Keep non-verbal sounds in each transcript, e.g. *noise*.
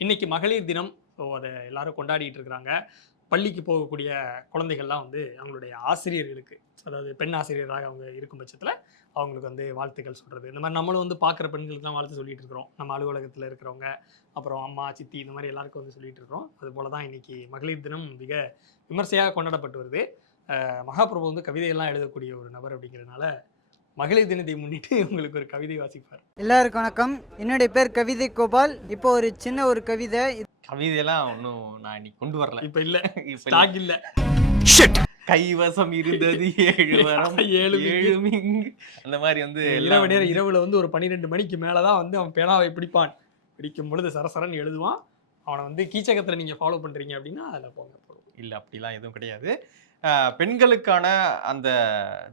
இன்றைக்கி மகளிர் தினம் ஸோ அதை எல்லாரும் கொண்டாடிட்டு இருக்கிறாங்க. பள்ளிக்கு போகக்கூடிய குழந்தைகள்லாம் வந்து அவங்களுடைய ஆசிரியர்களுக்கு அதாவது பெண் ஆசிரியராக அவங்க இருக்கும் பட்சத்தில் அவங்களுக்கு வந்து வாழ்த்துக்கள் சொல்கிறது இந்த மாதிரி நம்மளும் வந்து பார்க்குற பெண்களுக்குலாம் வாழ்த்து சொல்லிட்டு இருக்கிறோம். நம்ம அலுவலகத்தில் இருக்கிறவங்க அப்புறம் அம்மா சித்தி இந்த மாதிரி எல்லாருக்கும் வந்து சொல்லிட்டு இருக்கிறோம். அதுபோல தான் இன்றைக்கி மகளிர் தினம் மிக விமர்சையாக கொண்டாடப்பட்டு வருது. மகாபிரபு வந்து கவிதையெல்லாம் எழுதக்கூடிய ஒரு நபர் அப்படிங்கிறதுனால மகளிர் தினத்தை முன்னிட்டு *laughs* உங்களுக்கு ஒரு கவிதை வாசிப்பார். எல்லாருக்கும் வணக்கம். என்னுடைய பேர் கவிதை கோபால். இப்போ ஒரு சின்ன ஒரு கவிதை. கவிதையெல்லாம் ஒன்றும் நான் இன்னைக்கு கொண்டு வரல. இப்போ இல்லை. *laughs* ஸ்டாக் இல்லை. கைவசம் இருந்தது *laughs* ஏழு வரம். ஏழு ஏழு அந்த மாதிரி வந்து இரவு நேரம் இரவுல வந்து ஒரு பன்னிரெண்டு மணிக்கு மேலே தான் வந்து அவன் பேனாவை பிடிப்பான். பிடிக்கும் பொழுது சரசரன்னு எழுதுவான். அவனை வந்து கீச்சகத்தில் நீங்கள் ஃபாலோ பண்ணுறீங்க அப்படின்னா அதில் போங்க போதும் இல்ல அப்படிலாம் எதுவும் கிடையாது பெண்களுக்கான அந்த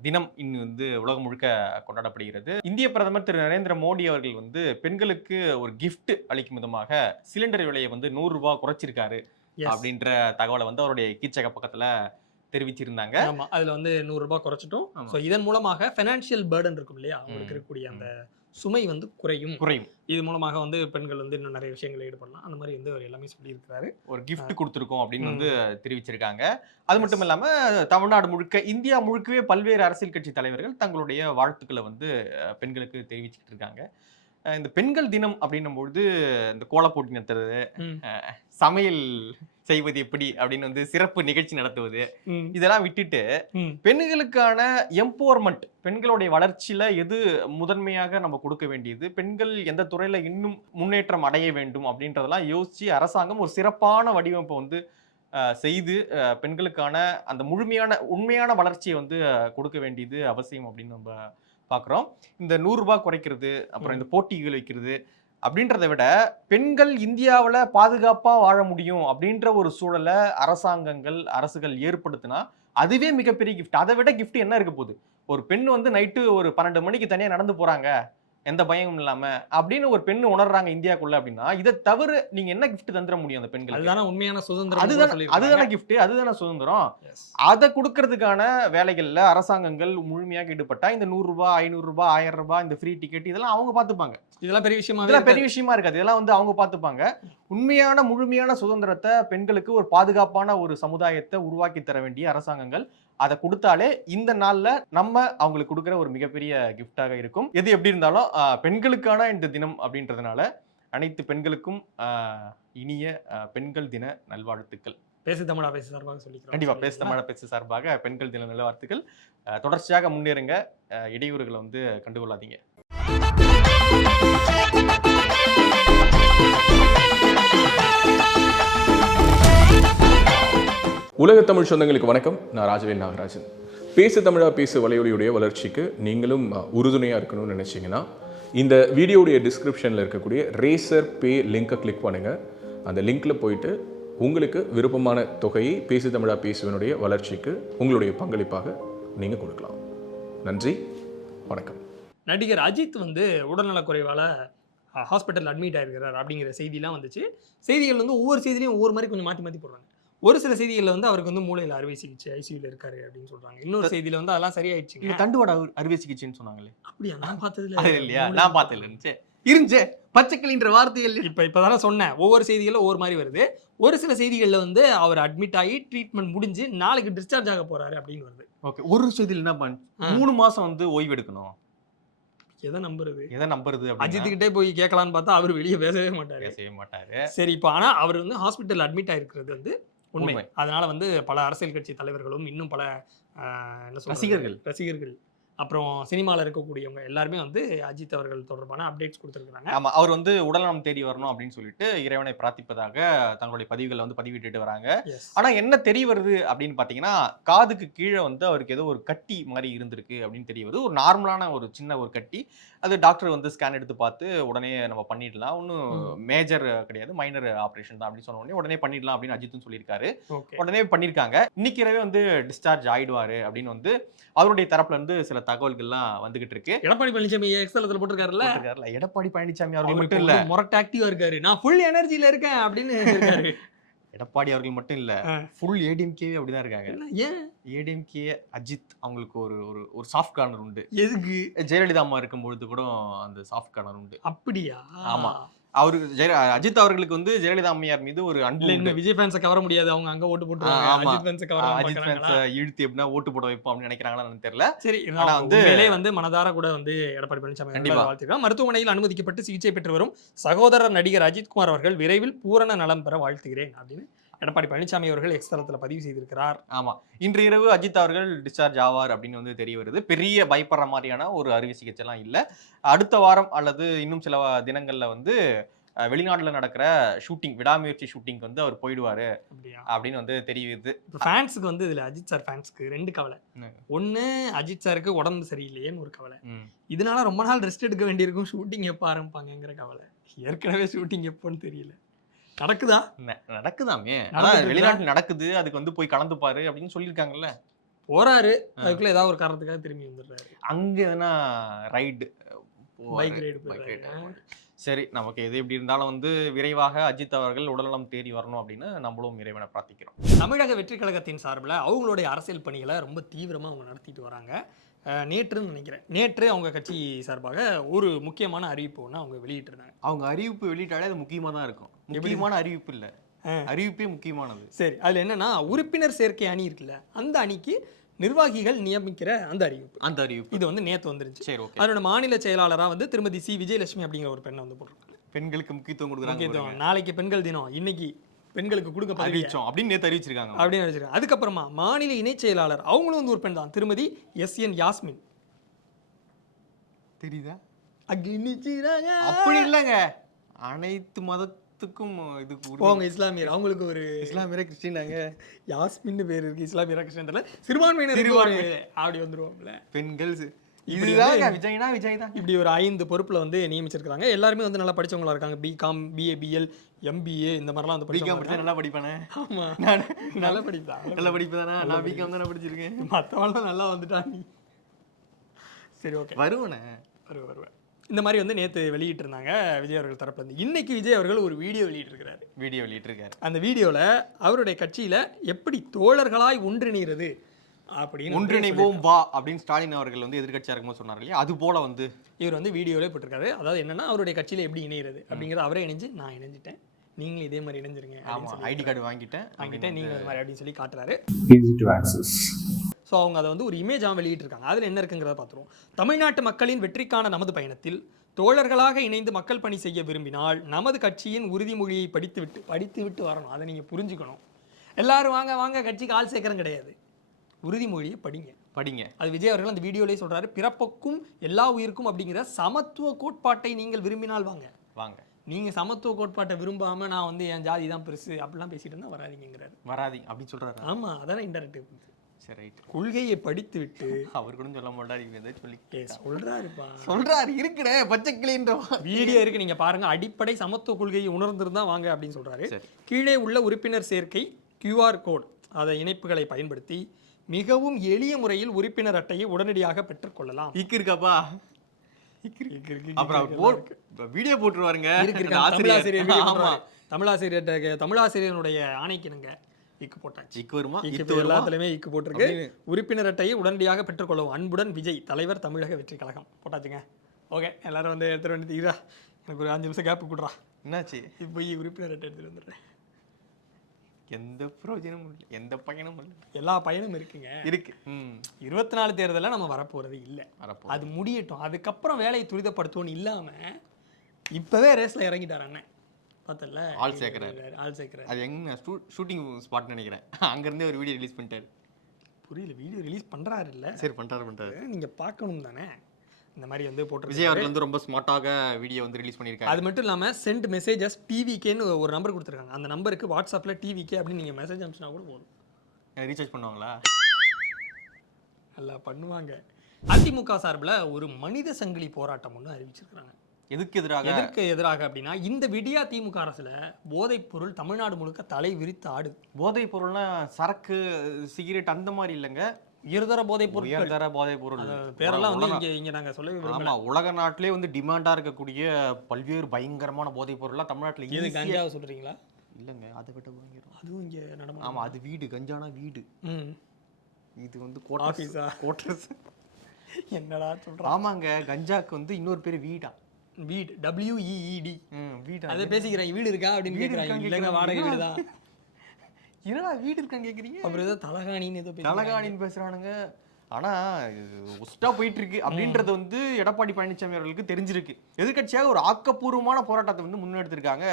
தினம் இன்னும் வந்து உலகம் முழுக்க கொண்டாடப்படுகிறது இந்திய பிரதமர் திரு நரேந்திர மோடி அவர்கள் வந்து பெண்களுக்கு ஒரு gift அளிக்கும் விதமாக சிலிண்டர் விலையை வந்து நூறு ரூபாய் குறைச்சிருக்காரு. அப்படின்ற தகவலை வந்து அவருடைய கீச்சக பக்கத்துல தெரிவிச்சிருந்தாங்க ஆமா அதுல வந்து நூறு ரூபாய் குறைச்சிட்டோம். ஸோ இதன் மூலமாக ஃபைனான்சியல் பேர்டன் இருக்கும் இல்லையா அவங்களுக்கு. இருக்கக்கூடிய அந்த சுமை வந்து குறையும். குறையும். இது மூலமாக வந்து பெண்கள் வந்து இன்னும் நிறைய விஷயங்களை ஈடுபடலாம். அந்த மாதிரி வந்து அவர் எல்லாமே சொல்லியிருக்கிறாரு. ஒரு gift கொடுத்துருக்கோம் அப்படின்னு. வந்து தெரிவிச்சிருக்காங்க. அது மட்டும் இல்லாம தமிழ்நாடு முழுக்க இந்தியா முழுக்கவே பல்வேறு அரசியல் கட்சி தலைவர்கள் தங்களுடைய வாழ்த்துக்களை வந்து பெண்களுக்கு தெரிவிச்சுக்கிட்டு இருக்காங்க. இந்த பெண்கள் தினம் அப்படின்னும் பொழுது இந்த கோலப்போட்டி நடத்துறது சமையல் செய்வது எப்படி அப்படின்னு வந்து சிறப்பு நிகழ்ச்சி நடத்துவது. இதெல்லாம் விட்டுட்டு. பெண்களுக்கான எம்பவர்மெண்ட் பெண்களுடைய வளர்ச்சியில எது முதன்மையாக நம்ம கொடுக்க வேண்டியது பெண்கள் எந்த துறையில இன்னும் முன்னேற்றம் அடைய வேண்டும் அப்படின்றதெல்லாம் யோசிச்சு அரசாங்கம் ஒரு சிறப்பான வடிவமைப்பை வந்து செய்து பெண்களுக்கான அந்த முழுமையான உண்மையான வளர்ச்சியை வந்து கொடுக்க வேண்டியது அவசியம் அப்படின்னு நம்ம பார்க்குறோம் இந்த நூறு ரூபாய் குறைக்கிறது அப்புறம் இந்த போட்டிகள் வைக்கிறது அப்படின்றத விட பெண்கள் இந்தியாவில் பாதுகாப்பாக வாழ முடியும் அப்படின்ற ஒரு சூழலை அரசாங்கங்கள் அரசுகள் ஏற்படுத்தினா அதுவே மிகப்பெரிய கிஃப்ட் அதை விட கிஃப்ட் என்ன இருக்க போகுது? ஒரு பெண் வந்து நைட்டு ஒரு பன்னெண்டு மணிக்கு தனியாக நடந்து போறாங்க. எந்த பயமும் இல்லாம அப்படின்னு ஒரு பெண் உணர்றாங்க இந்தியாக்குள்ள அப்படின்னா இதை தவிர நீங்க என்ன gift தந்துட முடியும் அந்த பெண்களுக்கு? அதுதானே உண்மையான சுதந்திரம் அதுதான் அதுதானே gift அதுதானே சுதந்திரம். அதை கொடுக்கறதுக்கான வேலைகள்ல அரசாங்கங்கள் முழுமையாக ஈடுபட்டா இந்த நூறு ரூபாய் ஐநூறு ரூபாய் ஆயிரம் ரூபாய் இந்த ஃப்ரீ டிக்கெட் இதெல்லாம் அவங்க பார்த்துப்பாங்க. இதெல்லாம் பெரிய விஷயமா இதெல்லாம் பெரிய விஷயமா இருக்காது. இதெல்லாம் வந்து அவங்க பார்த்துப்பாங்க. உண்மையான முழுமையான சுதந்திரத்தை பெண்களுக்கு ஒரு பாதுகாப்பான ஒரு சமுதாயத்தை உருவாக்கி தர வேண்டிய அரசாங்கங்கள் அதை கொடுத்தாலே இந்த நாள்ல நம்ம அவங்களுக்கு கொடுக்குற ஒரு மிகப்பெரிய கிஃப்டாக இருக்கும். எது எப்படி இருந்தாலும் பெண்களுக்கான இந்த தினம் அப்படின்றதுனால அனைத்து பெண்களுக்கும் இனிய பெண்கள் தின நல்வாழ்த்துக்கள். பேசு தமிழா பேசு சார்பாக சொல்லிக்கிறோம். கண்டிப்பா பேச தமிழ பேசு சார்பாக பெண்கள் தின நல்வாழ்த்துக்கள். தொடர்ச்சியாக முன்னேறுங்க. இடையூறுகளை வந்து கண்டுகொள்ளாதீங்க. உலக தமிழ் சொந்தங்களுக்கு வணக்கம். நான் ராஜவேல் நாகராஜன். பேசு தமிழா பேசு வலையொலியுடைய வளர்ச்சிக்கு நீங்களும் உறுதுணையாக இருக்கணும்னு நினச்சிங்கன்னா இந்த வீடியோடைய டிஸ்கிரிப்ஷனில் இருக்கக்கூடிய ரேசர் பே லிங்க்கை கிளிக் பண்ணுங்கள் அந்த லிங்க்கில் போயிட்டு உங்களுக்கு விருப்பமான தொகையை பேசு தமிழா பேசுவனுடைய வளர்ச்சிக்கு உங்களுடைய பங்களிப்பாக நீங்கள் கொடுக்கலாம். நன்றி. வணக்கம். நடிகர் அஜித் வந்து உடல்நலக்குறைவால் ஹாஸ்பிட்டல் அட்மிட் ஆயிருக்கிறார் அப்படிங்கிற செய்திலாம் வந்துச்சு. செய்திகள் வந்து ஒவ்வொரு செய்திலையும் ஒவ்வொரு மாதிரி கொஞ்சம் மாற்றி மாற்றி போடுறாங்க. ஒரு சில செய்திகளில் வந்து அவருக்கு வந்து மூளையில் அறுவை சிகிச்சை ஐசியூவில் இருக்காரு அப்படின்னு சொல்றாங்க. இன்னொரு செய்தியில வந்து அதெல்லாம் இந்த சரியாயிடுச்சுங்க தண்டுவட அறு- அறுவை சிகிச்சைன்னு சொன்னாங்களே. அப்படியா? நான் பார்த்ததுல இல்லையா? நான் பார்த்தது இருந்துச்சு இருந்துச்சு பச்சைக்கிளின்ற வார்த்தைகள். இப்போ இப்போ தானே சொன்னேன். ஒவ்வொரு செய்திகளும் ஒவ்வொரு மாதிரி வருது. ஒரு சில செய்திகளில் வந்து அவர் அட்மிட் ஆகி ட்ரீட்மெண்ட் முடிஞ்சு நாளைக்கு டிஸ்சார்ஜ் ஆக போறாரு அப்படின்னு வருது. ஓகே ஒரு செய்தியில் என்ன பண்ண. மூணு மாசம் வந்து ஓய்வு எடுக்கணும். எதை நம்புறது? எதை நம்புறது அஜித் கிட்டே போய் கேட்கலான்னு பார்த்தா அவர் வெளியே பேசவே மாட்டாரு. பேசவே மாட்டாரு. சரி இப்போ ஆனால் அவர் வந்து ஹாஸ்பிட்டல் அட்மிட் ஆயிருக்கிறது வந்து உண்மை. அதனால வந்து பல அரசியல் கட்சி தலைவர்களும் இன்னும் பல என்ன? ரசிகர்கள். ரசிகர்கள் அப்புறம் சினிமாவில் இருக்கக்கூடியவங்க எல்லாருமே வந்து அஜித் அவர்கள் தொடர்பான அப்டேட்ஸ் கொடுத்துருக்காங்க ஆமா அவர் வந்து உடல்நலம் தேடி வரணும் அப்படின்னு சொல்லிட்டு இறைவனை பிரார்த்திப்பதாக தங்களுடைய பதிவுகளை வந்து பதிவிட்டுட்டு வராங்க. ஆனா என்ன தெரிய வருது அப்படின்னு பாத்தீங்கன்னா காதுக்கு கீழே வந்து அவருக்கு ஏதோ ஒரு கட்டி மாதிரி இருந்திருக்கு அப்படின்னு தெரிய வருது. ஒரு நார்மலான ஒரு சின்ன ஒரு கட்டி. அது டாக்டர் வந்து ஸ்கேன் எடுத்து பார்த்து உடனே நம்ம பண்ணிடலாம். ஒன்றும் மேஜர் கிடையாது. மைனர் ஆப்ரேஷன் தான் அப்படின்னு சொன்ன உடனே உடனே பண்ணிடலாம் அப்படின்னு அஜித்தும் சொல்லியிருக்காரு. உடனே பண்ணியிருக்காங்க. இன்னைக்கு இரவே வந்து டிஸ்சார்ஜ் ஆயிடுவாரு அப்படின்னு வந்து அவருடைய தரப்புல இருந்து சில தகவல்கள்லாம் வந்துகிட்டு இருக்கு. எடப்பாடி பழனிசாமி எக்ஸலத்தில் போட்டிருக்காருல்ல. எடப்பாடி பழனிசாமி அவர்கள் அவர் மட்டும் இல்ல. மொரட்ட ஆக்டிவா இருக்காரு. நான் ஃபுல் எனர்ஜில இருக்கேன் அப்படின்னு *laughs* எடப்பாடி அவர்கள் மட்டும் இல்ல. ஃபுல் ஏடிஎம்கேவே அப்படிதான் இருக்காங்க. ஏன்? ஏடிஎம்கே அஜித் அவங்களுக்கு ஒரு ஒரு ஒரு சாஃப்ட் கார்னர் உண்டு. எதுக்கு? ஜெயலலிதா அம்மா இருக்கும் பொழுது கூட அந்த சாஃப்ட் கார்னர் உண்டு. அப்படியா? ஆமா. அவரு ஜெய அஜித் அவர்களுக்கு வந்து ஜெயலலிதா அம்மையார் மீது ஒரு அன்பு இல்ல விஜய் ஃபேன்ஸை கவர முடியாது. அவங்க அங்க ஓட்டு ஆமா. அஜித் ஃபேன்ஸை கவர அஜித் ஃபேன்ஸை இழுத்து எப்படின்னா ஓட்டு போட வைப்போம் அப்படின்னு நினைக்கிறாங்களான்னு தெரியல. சரி ஆனா வந்து- வந்து வந்து மனதார கூட வந்து எடப்பாடி பழனிசாமி கண்டிப்பா. அவர்கள் வாழ்த்திருக்காங்க மருத்துவமனையில் அனுமதிக்கப்பட்டு சிகிச்சை பெற்று வரும் சகோதரர் நடிகர் அஜித்குமார் அவர்கள் விரைவில் பூரண நலம் பெற வாழ்த்துகிறேன் அப்படின்னு எடப்பாடி பழனிசாமி அவர்கள் எக்ஸ் தளத்துல பதிவு செய்திருக்கிறார். ஆமா. இன்று இரவு அஜித் அவர்கள் டிஸ்சார்ஜ் ஆவார் அப்படின்னு வந்து தெரிய வருது. பெரிய பயப்படுற மாதிரியான ஒரு அறுவை சிகிச்சை எல்லாம் இல்ல. அடுத்த வாரம் அல்லது இன்னும் சில தினங்கள்ல வந்து வெளிநாட்டுல நடக்கிற ஷூட்டிங் விடாமுயற்சி ஷூட்டிங் வந்து அவர் போயிடுவாரு அப்படின்னு வந்து தெரியுது. இப்போ ஃபேன்ஸுக்கு வந்து இதுல அஜித் சார் ஃபேன்ஸ்க்கு ரெண்டு கவலை. ஒண்ணு அஜித் சாருக்கு உடம்பு சரியில்லையேன்னு ஒரு கவலை. இதனால ரொம்ப நாள் ரெஸ்ட் எடுக்க வேண்டியிருக்கும். ஷூட்டிங் எப்போ ஆரம்பிப்பாங்கங்கிற கவலை. ஏற்கனவே ஷூட்டிங் எப்போன்னு தெரியல. நடக்குதா? நடக்குதாமே அதான்? வெளிநாட்டுல நடக்குது அதுக்கு வந்து போய் கலந்துப்பாரு அப்படின்னு சொல்லியிருக்காங்கல்ல? போறாரு. அதுக்குள்ள ஏதாவது ஒரு காரணத்துக்காக திரும்பி வந்துடுறாரு. அங்க எதனா ரைடு? பைக் ரைடு போயிடுறாரு. சரி நமக்கு எது எப்படி இருந்தாலும் வந்து விரைவாக அஜித் அவர்கள் உடல்நலம் தேடி வரணும் அப்படின்னு நம்மளும் இறைவனை பிரார்த்திக்கிறோம். தமிழக வெற்றி கழகத்தின் சார்பில் அவங்களுடைய அரசியல் பணிகளை ரொம்ப தீவிரமாக அவங்க நடத்திட்டு வராங்க. நேற்றுன்னு நினைக்கிறேன். நேற்று அவங்க கட்சி சார்பாக ஒரு முக்கியமான அறிவிப்பு ஒன்று அவங்க வெளியிட்டிருந்தாங்க. அவங்க அறிவிப்பு வெளியிட்டாலே அது முக்கியமா தான் இருக்கும். முக்கியமான அறிவிப்பு இல்ல. அறிவிப்பே முக்கியமானது. சரி அதில் என்னன்னா உறுப்பினர் சேர்க்கை அணி இருக்குல்ல அந்த அணிக்கு நிர்வாகிகள் நியமிக்கிற அந்த அறிவிப்பு. அந்த அறிவிப்பு. இது வந்து நேற்று வந்துருச்சு. சரி ஓகே. அதனோட மாநில செயலாளராக வந்து திருமதி சி. விஜயலட்சுமி அப்படிங்கிற ஒரு பெண்ணை வந்து போட்டிருக்காங்க. பெண்களுக்கு முக்கியத்துவம் கொடுக்குறாங்க நாளைக்கு பெண்கள் தினம். இன்னைக்கு பெண்களுக்கு கொடுக்க அறிவிச்சோம் அப்படின்னு நேத்து அறிவிச்சிருக்காங்க. அப்படின்னு நினைச்சிருக்காங்க அதுக்கப்புறமா மாநில இணைச் செயலாளர் அவங்களும் வந்து ஒரு பெண் தான். திருமதி எஸ். என். யாஸ்மின். தெரியுதா. அப்படி இல்லைங்க. அனைத்து மதத்துக்கும் இது உரிமை. போங்க இஸ்லாமியர். அவங்களுக்கு ஒரு இஸ்லாமியரே கிறிஸ்டினாங்க இஸ்லாமின்னு பேர் இருக்கு. இஸ்லாமியர் கிருஷ்ணன் தெரியல. சிறுபான்மையினர் ஒரு அப்படி வந்துருவாங்கல்ல. பெண்கள் இதுதாங்க விஜய்னா விஜய் தான். இப்படி ஒரு ஐந்து பொறுப்புல வந்து நியமிச்சிருக்காங்க. எல்லாருமே வந்து நல்லா படிச்சவங்களா இருக்காங்க. பிகாம் பிஏ பிஎல் எம்பிஏ இந்த மாதிரிலாம் வந்து பிகாம் படிச்சவங்க படிச்சா நல்லா படிப்பானே? ஆமா. *laughs* நான் நல்லா படிப்பா. நல்லா படிப்பு தானே? நான் பிகாம் தானே படிச்சிருக்கேன். மற்றவங்களாம் நல்லா வந்துட்டா நீ சரி ஓகே. வருவனே வருவேன் வருவேன். இந்த மாதிரி வந்து நேற்று வெளியிட்டிருந்தாங்க விஜய் அவர்கள் தரப்புல இருந்து. இன்னைக்கு விஜய் அவர்கள் ஒரு வீடியோ வெளியிட்டிருக்கிறாரு. வீடியோ வெளியிட்டிருக்காரு. அந்த வீடியோவில் அவருடைய கட்சியில எப்படி தோழர்களாய் ஒன்றிணைகிறது அப்படின்னு ஒன்றிணைவோம் வா அப்படின்னு ஸ்டாலின் அவர்கள் வந்து எதிர்க்கட்சியா இருக்கும்போது சொன்னார் இல்லையா? அது போல வந்து. இவர் வந்து வீடியோவிலே போட்டிருக்காரு. அதாவது என்னன்னா அவருடைய கட்சியில எப்படி இணைகிறது அப்படிங்கிறத அவரே இணைஞ்சு நான் இணைஞ்சிட்டேன். நீங்களும் இதே மாதிரி இணைஞ்சிருங்க ஐடி கார்டு வாங்கிட்டேன் வாங்கிட்டேன். நீங்க இது மாதிரி அப்படின்னு சொல்லி காட்டுறாரு. Easy to access. ஸோ அவங்க அதை வந்து ஒரு இமேஜாக வெளியிட்டிருக்காங்க. அதில் என்ன இருக்குங்கிறத பார்த்துருவோம். தமிழ்நாட்டு மக்களின் வெற்றிக்கான நமது பயணத்தில் தோழர்களாக இணைந்து மக்கள் பணி செய்ய விரும்பினால் நமது கட்சியின் உறுதிமொழியை படித்துவிட்டு படித்துவிட்டு வரணும். அதை நீங்கள் புரிஞ்சுக்கணும். எல்லாரும் வாங்க வாங்க கட்சிக்கு ஆள் சேர்க்கறம் கிடையாது. உறுதிமொழியை படிங்க. படிங்க. அது விஜய் அவர்கள் அந்த வீடியோலேயே சொல்றாரு. பிறப்புக்கும் எல்லா உயிருக்கும் அப்படிங்கிற சமத்துவ கோட்பாட்டை நீங்கள் விரும்பினால் வாங்க. வாங்க. நீங்க சமத்துவ கோட்பாட்டை விரும்பாம நான் வந்து என் ஜாதி தான் பெருசு அப்படிலாம் பேசிட்டு இருந்தா வராதீங்கிறாரு வராதீங்க அப்படின்னு சொல்றாரு. ஆமா அதானே இன்டர்நெட் சரி ரைட் கொள்கையை படித்து விட்டு *laughs* அவர் கூட சொல்ல மாட்டாரு இவங்க ஏதாச்சும் சொல்லி சொல்றாருப்பா. சொல்றாரு இருக்குடே பச்சை கிளின்ற வீடியோ இருக்கு நீங்க பாருங்க. அடிப்படை சமத்துவ கொள்கையை உணர்ந்திருந்தா வாங்க அப்படின்னு சொல்றாரு. கீழே உள்ள உறுப்பினர் சேர்க்கை QR கோட் அதை இணைப்புகளை பயன்படுத்தி மிகவும் எளிய முறையில் உறுப்பினர் அட்டையை உடனடியாக பெற்றுக்கொள்ளலாம் இக்கு இருக்காப்பா? இருக்கு, இருக்கு, அப்புறம் வீடியோ போட்டுருவாருங்க. தமிழாசிரியர். தமிழாசிரியர்கிட்ட தமிழாசிரியனுடைய ஆணைக்கினுங்க இக்கு போட்டாச்சு. இக்கு வருமா? இக்கு எல்லாத்துலயுமே இக்கு போட்டிருக்கு. உறுப்பினர் அட்டையை உடனடியாக பெற்றுக்கொள்ளவும் அன்புடன் விஜய் தலைவர் தமிழக வெற்றி கழகம். போட்டாச்சுங்க. ஓகே எல்லாரும் வந்து எடுத்துட்டு வந்து தீரா. எனக்கு ஒரு அஞ்சு நிமிஷம் கேப் கொடுறா. என்னாச்சு? இப்போ உறுப்பினர் அட்டை எடுத்துட்டு வந்துடுறேன். எந்த பிரயோஜனமும் இல்லை. எந்த பயனும் இல்லை. எல்லா பயனும் இருக்குங்க. இருக்கு. இருபத்தி நாலு தேர்தலில் நம்ம வரப்போறது இல்லை. அது முடியட்டும். அதுக்கப்புறம் வேலையை துரிதப்படுத்துவோன்னு இல்லாம இப்பவே ரேஸ்ல இறங்கிட்டார் அண்ணன். பார்த்தல? ஆள் சேர்க்கறாரு. ஆள் சேர்க்கிறாரு. அது எங்க ஷூட்டிங் ஸ்பாட் நினைக்கிறேன். *laughs* அங்க இருந்தே ஒரு வீடியோ ரிலீஸ் பண்ணிட்டாரு. புரியல வீடியோ ரிலீஸ் பண்றாரு இல்ல சரி பண்ணிட்டாரு பண்ணிட்டாரு நீங்க பார்க்கணும் தானே? இந்த மாதிரி வந்து விஜய் போட்டு அவர்கள் வந்து ரொம்ப ஸ்மார்ட்டாக வீடியோ வந்து ரிலீஸ் பண்ணியிருக்காரு. அது மட்டும் இல்லாம சென்ட் மெசேஜஸ் டிவிகேன்னு ஒரு நம்பர் கொடுத்துருக்காங்க. அந்த நம்பருக்கு வாட்ஸ்அப்ல டிவிகே அப்படின்னு நீங்க மெசேஜ் அனுப்பிச்சினா கூட போதும். ரீசார்ஜ் பண்ணுவாங்களா? நல்லா பண்ணுவாங்க. அதிமுக சார்பில் ஒரு மனித சங்கிலி போராட்டம் ஒன்று அறிவிச்சிருக்காங்க எதுக்கு எதிராக? எதற்கு எதிராக அப்படின்னா இந்த விடியா திமுக அரசுல போதைப் பொருள் தமிழ்நாடு முழுக்க தலை விரித்து ஆடுது போதைப் பொருள்னா சரக்கு சிகரெட் அந்த மாதிரி இல்லைங்க. உயர்தர போதைப் பொருட்கள். உயர்தர போதைப் பொருள். பேரெல்லாம் வந்து இங்க இங்க நாங்க சொல்லவே விரும்பல. ஆமா உலக நாட்டிலே வந்து டிமாண்டா இருக்கக்கூடிய பல்வேறு பயங்கரமான போதைப் பொருள்லாம் தமிழ்நாட்டுல easy-ஆ- கஞ்சாவை சொல்றீங்களா? இல்லைங்க அதை விட வாங்கிடும் அதுவும் இங்க நடமா ஆமா அது வீடு கஞ்சானா வீடு. இது வந்து ஆஃபீஸா கோட்டர்ஸ் என்னடா சொல்றான் ஆமாங்க கஞ்சாக்கு வந்து இன்னொரு பேர் வீடா. வீடு டபிள்யூஇஇடி ம் வீடு அதை பேசிக்கிறேன். வீடு இருக்கா அப்படின்னு கேட்குறாங்க இல்லைங்க. வாடகை வீடு தான். *laughs* என்னடா வீடு இருக்கான்னு கேக்குறீங்க அப்புறம் ஏதோ தலகாணின்னு ஏதோ. தலகாணின்னு பேசுறானுங்க. ஆனா ஒஸ்டா போயிட்டு இருக்கு அப்படின்றது வந்து எடப்பாடி பழனிசாமி அவர்களுக்கு தெரிஞ்சிருக்கு. எதிர்க்கட்சியாக ஒரு ஆக்கப்பூர்வமான போராட்டத்தை வந்து முன்னெடுத்திருக்காங்க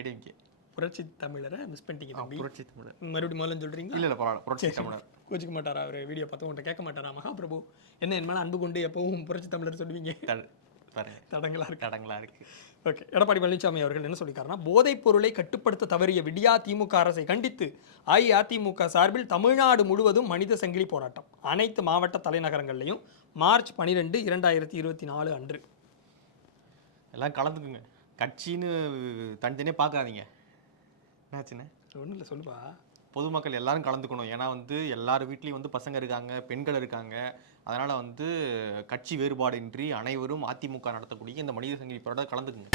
ஏடிஎம்கே. புரட்சி தமிழரை மிஸ் பண்ணிட்டீங்க புரட்சி தமிழர். மறுபடியும் முதல்ல சொல்றீங்க இல்ல இல்ல பரவாயில்ல. புரட்சி தமிழர். கோச்சிக்க மாட்டாரா அவர்? வீடியோ பார்த்து உன்கிட்ட கேட்க மாட்டாரா மகாபிரபு? என்ன என் மேல அன்பு கொண்டு எப்பவும் புரட்சி தமிழர் சொல்லுவீங்க? பாருங்க தடங்களா இருக்கு. தடங்களா இருக்கு. ஓகே. எடப்பாடி பழனிசாமி அவர்கள் என்ன சொல்லியிருக்காருன்னா போதைப் பொருளை கட்டுப்படுத்த தவறிய விடியா திமுக அரசை கண்டித்து அஇஅதிமுக சார்பில் தமிழ்நாடு முழுவதும் மனித சங்கிலி போராட்டம். அனைத்து மாவட்ட தலைநகரங்கள்லையும் மார்ச் பனிரெண்டு இரண்டாயிரத்தி இருபத்தி நாலு அன்று. எல்லாம் கலந்துக்குங்க. கட்சின்னு தனித்தனியே பார்க்காதீங்க. என்னாச்சுண்ணே ஒன்றும் இல்லை சொல்லுப்பா. பொதுமக்கள் எல்லாரும் கலந்துக்கணும். ஏன்னா வந்து எல்லார் வீட்லேயும் வந்து பசங்க இருக்காங்க பெண்கள் இருக்காங்க. அதனால வந்து கட்சி வேறுபாடின்றி அனைவரும் அதிமுக நடத்தக்கூடிய இந்த மனித சங்கிலி போராட்டம் கலந்துக்குங்க.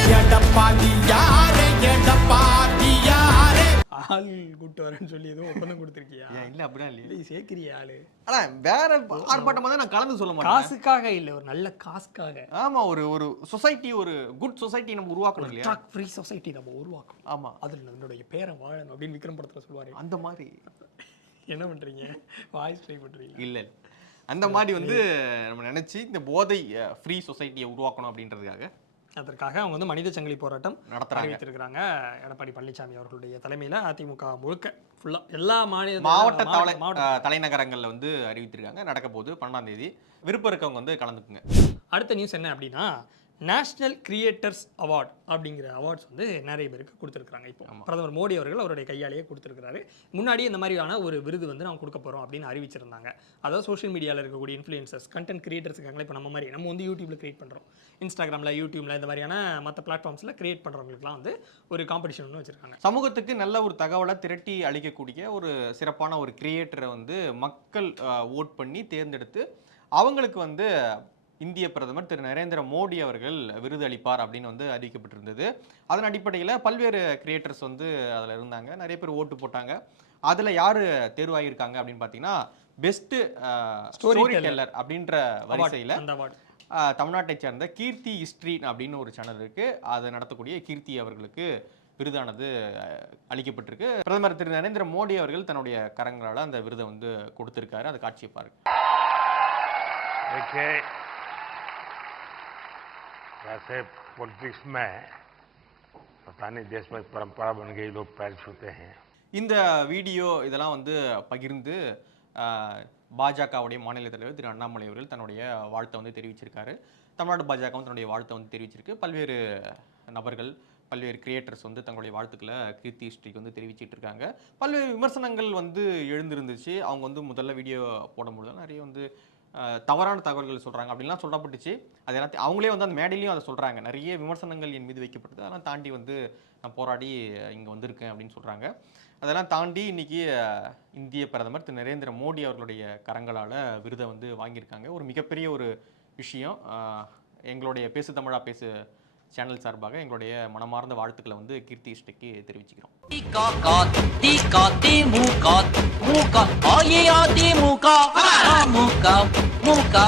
ஆள் கூட்டு வரேன்னு சொல்லி எதுவும் ஒப்பந்தம் கொடுத்துருக்கியா? இல்லை அப்படிலாம் இல்லையா. இல்லை சேர்க்கிறியா ஆளு? ஆனா வேற ஆர்ப்பாட்டமா தான் நான் கலந்து சொல்ல மாட்டேன். காசுக்காக இல்லை ஒரு நல்ல காசுக்காக. ஆமா ஒரு ஒரு சொசைட்டி ஒரு குட் சொசைட்டி நம்ம உருவாக்கணும் இல்லையா? ட்ரக் ஃப்ரீ சொசைட்டி நம்ம உருவாக்கணும். ஆமா. அதில் நம்மளுடைய பேரை வாழணும் அப்படின்னு விக்ரம் படத்தில் சொல்லுவாரு. அந்த மாதிரி. என்ன பண்றீங்க? வாய்ஸ் ட்ரை பண்றீங்க இல்ல இல்ல. அந்த மாதிரி வந்து நம்ம நினைச்சு இந்த போதை ஃப்ரீ சொசைட்டியை உருவாக்கணும் அப்படின்றதுக்காக அதற்காக அவங்க வந்து மனித சங்கிலி போராட்டம் நடத்துறாங்க. அறிவித்திருக்கிறாங்க. எடப்பாடி பழனிசாமி அவர்களுடைய தலைமையில அதிமுக முழுக்க ஃபுல்லா எல்லா மாநில மாவட்ட தலை மாவட்ட தலைநகரங்கள்ல வந்து அறிவித்திருக்காங்க. நடக்க போகுது பன்னெண்டாம் தேதி. விருப்பம் இருக்கவங்க வந்து கலந்துக்குங்க. அடுத்த நியூஸ் என்ன அப்படின்னா நேஷனல் கிரியேட்டர்ஸ் அவார்ட் அப்படிங்கிற அவார்ட்ஸ் வந்து நிறைய பேருக்கு கொடுத்துருக்காங்க இப்போ. பிரதமர் மோடி அவர்கள் அவருடைய கையாலேயே கொடுத்துருக்காரு முன்னாடி இந்த மாதிரியான ஒரு விருது வந்து நாங்கள் கொடுக்க போகிறோம் அப்படின்னு அறிவிச்சிருந்தாங்க. அதாவது சோஷியல் மீடியாவில் இருக்கக்கூடிய இன்ஃப்ளூயன்சர்ஸ் கண்டென்ட் கிரியேட்டர்ஸ் இருக்காங்களா இப்போ நம்ம மாதிரி. நம்ம வந்து யூடியூப்ல கிரியேட் பண்ணுறோம் இன்ஸ்டாகிராமில் யூடியூப்ல இந்த மாதிரியான மற்ற பிளாட்ஃபார்ம்ஸில் கிரியேட் பண்ணுறவங்களுக்குலாம் வந்து ஒரு காம்படிஷன் ஒன்று வச்சிருக்காங்க. சமூகத்துக்கு நல்ல ஒரு தகவலை திரட்டி அளிக்கக்கூடிய ஒரு சிறப்பான ஒரு கிரியேட்டரை வந்து மக்கள் ஓட் பண்ணி தேர்ந்தெடுத்து அவங்களுக்கு வந்து இந்திய பிரதமர் திரு நரேந்திர மோடி அவர்கள் விருது அளிப்பார் அப்படின்னு வந்து அறிவிக்கப்பட்டிருந்தது. அதன் அடிப்படையில் பல்வேறு கிரியேட்டர்ஸ் வந்து அதில் இருந்தாங்க. நிறைய பேர் ஓட்டு போட்டாங்க. அதில் யார் தேர்வாகியிருக்காங்க அப்படின்னு பார்த்தீங்கன்னா பெஸ்ட்டு ஸ்டோரி. டெல்லர் அப்படின்ற வரிசையில் தமிழ்நாட்டை சேர்ந்த கீர்த்தி ஹிஸ்ட்ரி அப்படின்னு ஒரு சேனல் இருக்கு. அதை நடத்தக்கூடிய கீர்த்தி அவர்களுக்கு விருதானது அளிக்கப்பட்டிருக்கு. பிரதமர் திரு நரேந்திர மோடி அவர்கள் தன்னுடைய கரங்களால அந்த விருதை வந்து கொடுத்திருக்காரு. அந்த காட்சியை பாருங்க. देखिए वैसे पॉलिटिक्स में पता नहीं देश में परंपरा बन गई लोग पैर छूते हैं இந்த வீடியோ இதெல்லாம் வந்து பகிர்ந்து ஆஹ், பாஜகவுடைய மாநில தலைவர் திரு அண்ணாமலை அவர்கள் தன்னுடைய வாழ்த்தை வந்து தெரிவிச்சிருக்காரு தமிழ்நாடு பாஜகவும் தன்னுடைய வாழ்த்தை வந்து தெரிவிச்சிருக்கு பல்வேறு நபர்கள் பல்வேறு கிரியேட்டர்ஸ் வந்து தங்களுடைய வாழ்த்துக்களை கீர்த்தி ஹிஸ்ட்ரிக்கு வந்து தெரிவிச்சிட்டு இருக்காங்க பல்வேறு விமர்சனங்கள் வந்து எழுந்திருந்துச்சு அவங்க வந்து முதல்ல வீடியோ போடும்பொழுது நிறைய வந்து ஆஹ், தவறான தகவல்கள் சொல்கிறாங்க அப்படின்லாம் சொல்லப்பட்டுச்சு. அது எல்லாத்தையும் அவங்களே வந்து அந்த மேடையிலையும் அதை சொல்கிறாங்க நிறைய விமர்சனங்கள் என் மீது வைக்கப்பட்டது. அதெல்லாம் தாண்டி வந்து நான் போராடி இங்கே வந்திருக்கேன் அப்படின்னு சொல்கிறாங்க அதெல்லாம் தாண்டி இன்னைக்கு இந்திய பிரதமர் திரு. நரேந்திர மோடி அவர்களுடைய கரங்களால் விருதை வந்து வாங்கியிருக்காங்க. ஒரு மிகப்பெரிய ஒரு விஷயம். எங்களுடைய பேசு தமிழா பேசு சேனல் சார்பாக எங்களுடைய மனமார்ந்த வாழ்த்துக்களை வந்து கீர்த்தி இஷ்டைக்கு தெரிவிச்சுக்கிறோம். Tikot, tikot, timukot, mukot, oye o timuka, muka, muka,